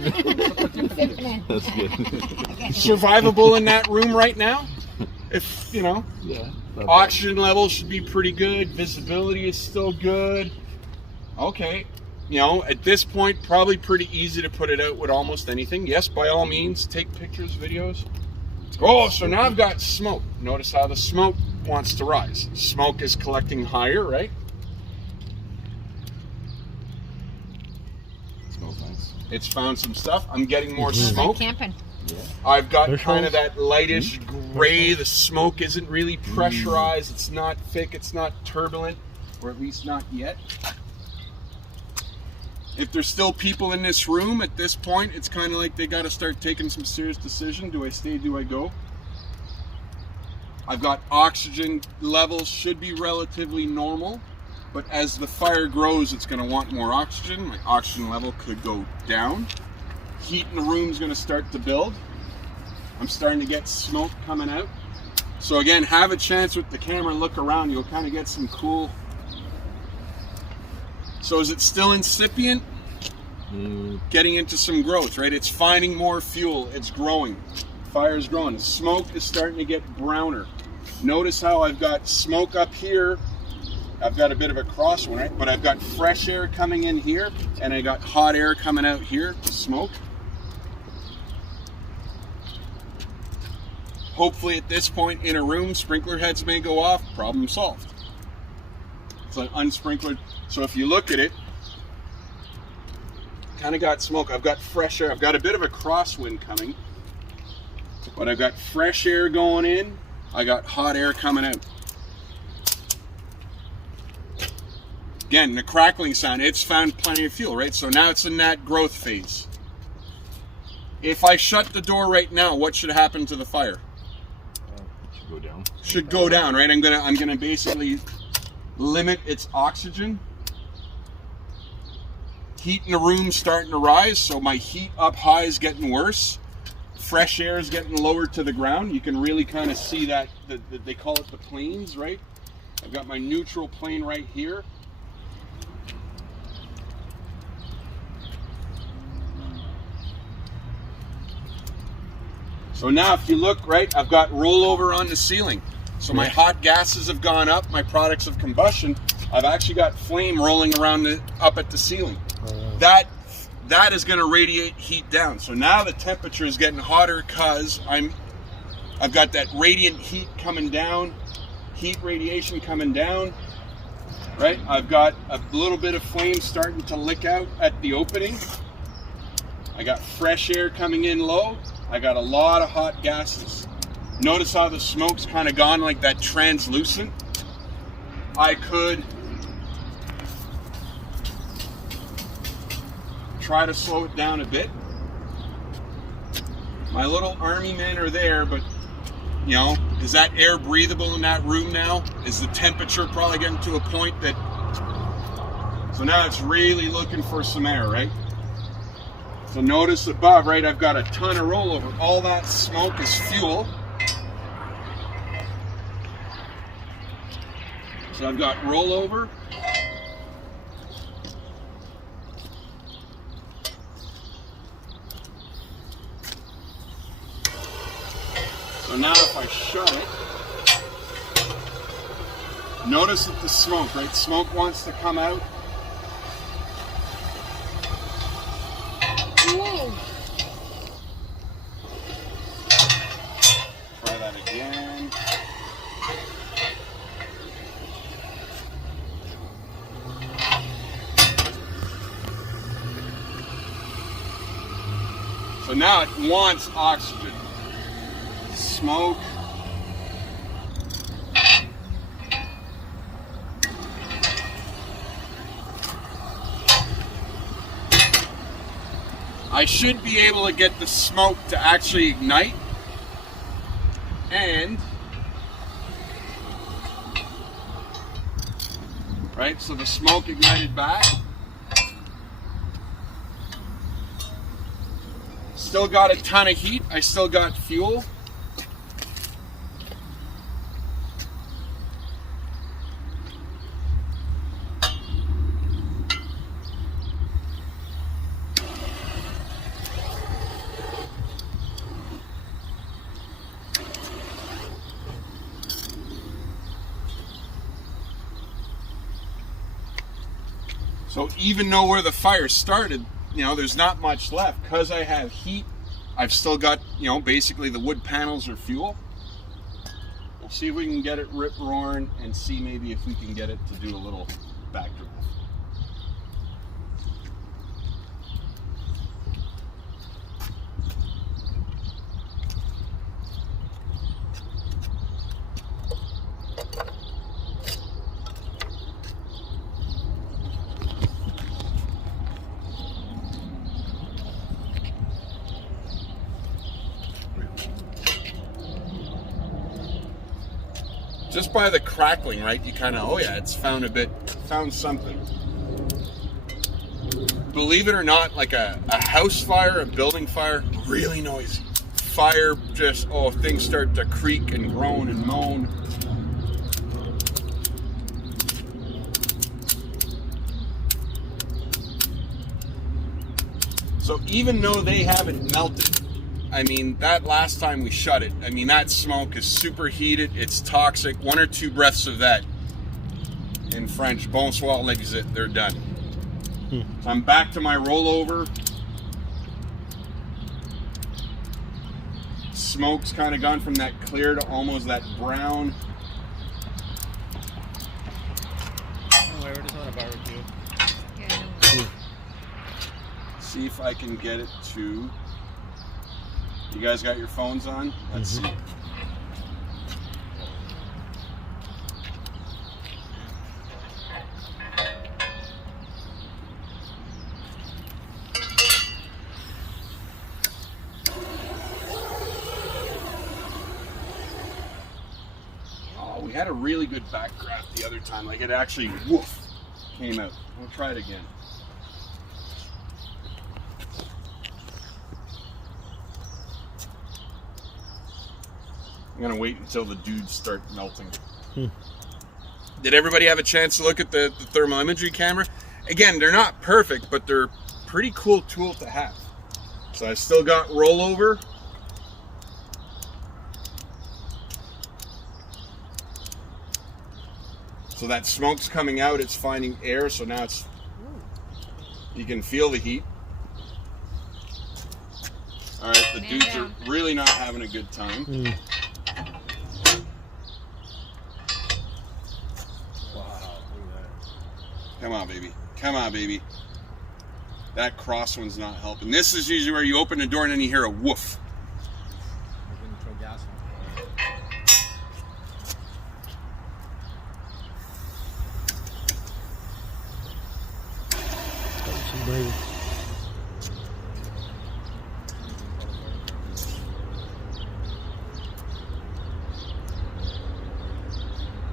That's good. Survivable in that room right now. If, you know, Yeah. oxygen levels should be pretty good. Visibility is still good. Okay. You know, at this point, probably pretty easy to put it out with almost anything. Yes, by all means, take pictures, videos. Oh, so now I've got smoke. Notice how the smoke wants to rise. Smoke is collecting higher, right? Smells nice. It's found some stuff. I'm getting more Smells like smoke. camping. Yeah. I've got There's kind of holes. that lightish gray. The smoke isn't really pressurized. It's not thick. It's not turbulent, or at least not yet. If there's still people in this room at this point, it's kind of like they got to start taking some serious decision. Do I stay? Do I go? I've got oxygen levels should be relatively normal, but as the fire grows, it's going to want more oxygen. My oxygen level could go down. Heat in the room is going to start to build. I'm starting to get smoke coming out. So again, have a chance with the camera, look around, you'll kind of get some cool. So is it still incipient? Getting into some growth, right? It's finding more fuel, it's growing. Fire's growing. Smoke is starting to get browner. Notice how I've got smoke up here. I've got a bit of a cross one, right? But I've got fresh air coming in here, and I got hot air coming out here to smoke. Hopefully at this point in a room, sprinkler heads may go off, problem solved. It's an unsprinkled. So if you look at it, kind of got smoke. I've got fresh air. I've got a bit of a crosswind coming, but I've got fresh air going in. I got hot air coming out. Again, the crackling sound, it's found plenty of fuel, right? So now it's in that growth phase. If I shut the door right now, what should happen to the fire? Should go down. Should go down, right? I'm gonna basically limit its oxygen. Heat in the room starting to rise, so my heat up high is getting worse. Fresh air is getting lower to the ground. You can really kind of see that, they call it the planes, right? I've got my neutral plane right here. So now if you look, right, I've got rollover on the ceiling. So my hot gases have gone up, my products of combustion, I've actually got flame rolling around up at the ceiling. That is going to radiate heat down. So now the temperature is getting hotter because I've got that radiant heat coming down, heat radiation coming down, right? I've got a little bit of flame starting to lick out at the opening. I got fresh air coming in low. I got a lot of hot gases. Notice how the smoke's kind of gone like that translucent. I could try to slow it down a bit. My little army men are there, but you know, is that air breathable in that room now? Is the temperature probably getting to a point that, so now it's really looking for some air, right? So notice above, right, I've got a ton of rollover. All that smoke is fuel. So I've got rollover. So now if I shut it, notice that the smoke, right? Smoke wants to come out. Whoa. Try that again. So now it wants oxygen. Smoke. I should be able to get the smoke to actually ignite, and right, so the smoke ignited back. Still got a ton of heat. I still got fuel. So even though where the fire started, you know, there's not much left. Because I have heat, I've still got, you know, basically the wood panels are fuel. We'll see if we can get it rip roaring and see maybe if we can get it to do a little backdraft. Just by the crackling, right, you kind of, oh yeah, it's found something. Believe it or not, like a house fire, a building fire, really noisy. Fire just, oh, things start to creak and groan and moan. So even though they haven't melted, I mean, that last time we shut it, I mean, that smoke is super heated. It's toxic. 1 or 2 breaths of that, in French, bonsoir l'exit, they're done. So I'm back to my rollover. Smoke's kind of gone from that clear to almost that brown. Where it is on a barbecue. Yeah, I know. See if I can get it to... You guys got your phones on? Let's see. Oh, we had a really good backdraft the other time. Like it actually, woof, came out. We'll try it again. I'm gonna wait until the dudes start melting. Did everybody have a chance to look at the thermal imagery camera? Again, they're not perfect, but they're a pretty cool tool to have. So I still got rollover. So that smoke's coming out, it's finding air, so now it's, you can feel the heat. All right, the dudes are really not having a good time. Come on, baby. Come on, baby. That cross one's not helping. This is usually where you open the door and then you hear a woof.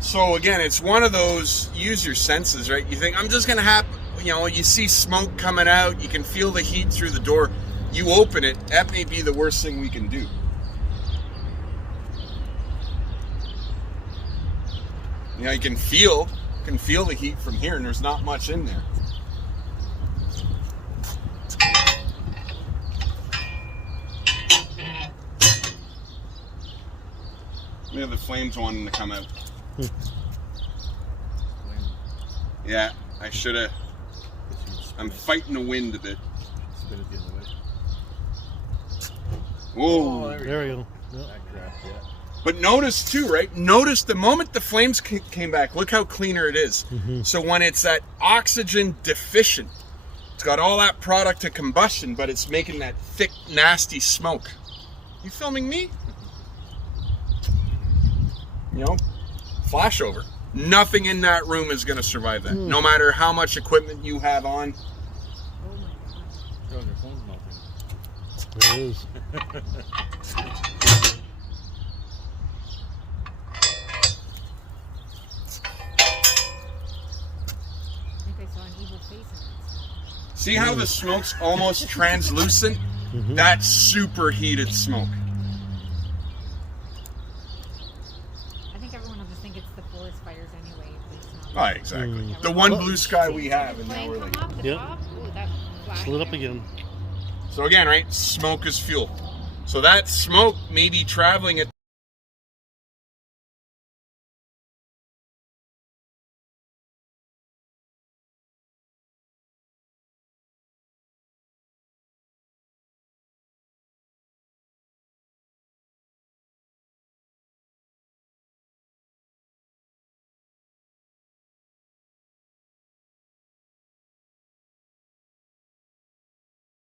So again, it's one of those, use your senses, right? You think, I'm just going to have, you know, you see smoke coming out, you can feel the heat through the door, you open it, that may be the worst thing we can do. You know, you can feel the heat from here, and there's not much in there. We have the flames wanting to come out. Yeah, I should have. I'm fighting the wind a bit. Spin it the other way. Whoa. Oh, There we go. Yep. Backdraft, yeah. But notice too, right? Notice the moment the flames came back, look how cleaner it is. So when it's that oxygen deficient, it's got all that product of combustion, but it's making that thick, nasty smoke. You filming me? You know, flashover. Nothing in that room is going to survive that. No matter how much equipment you have on. Girls, your phone's melting. There it is. I think I saw an evil face in it. See how the smoke's almost translucent? That's superheated smoke. I think everyone will just think it's the forest fires anyway. But it's not. Right, exactly. The one blue sky we have, and now Flame we're come like... up the Yep. top. Ooh, that flash Lit up there. again. So again, right, smoke is fuel. So that smoke may be traveling at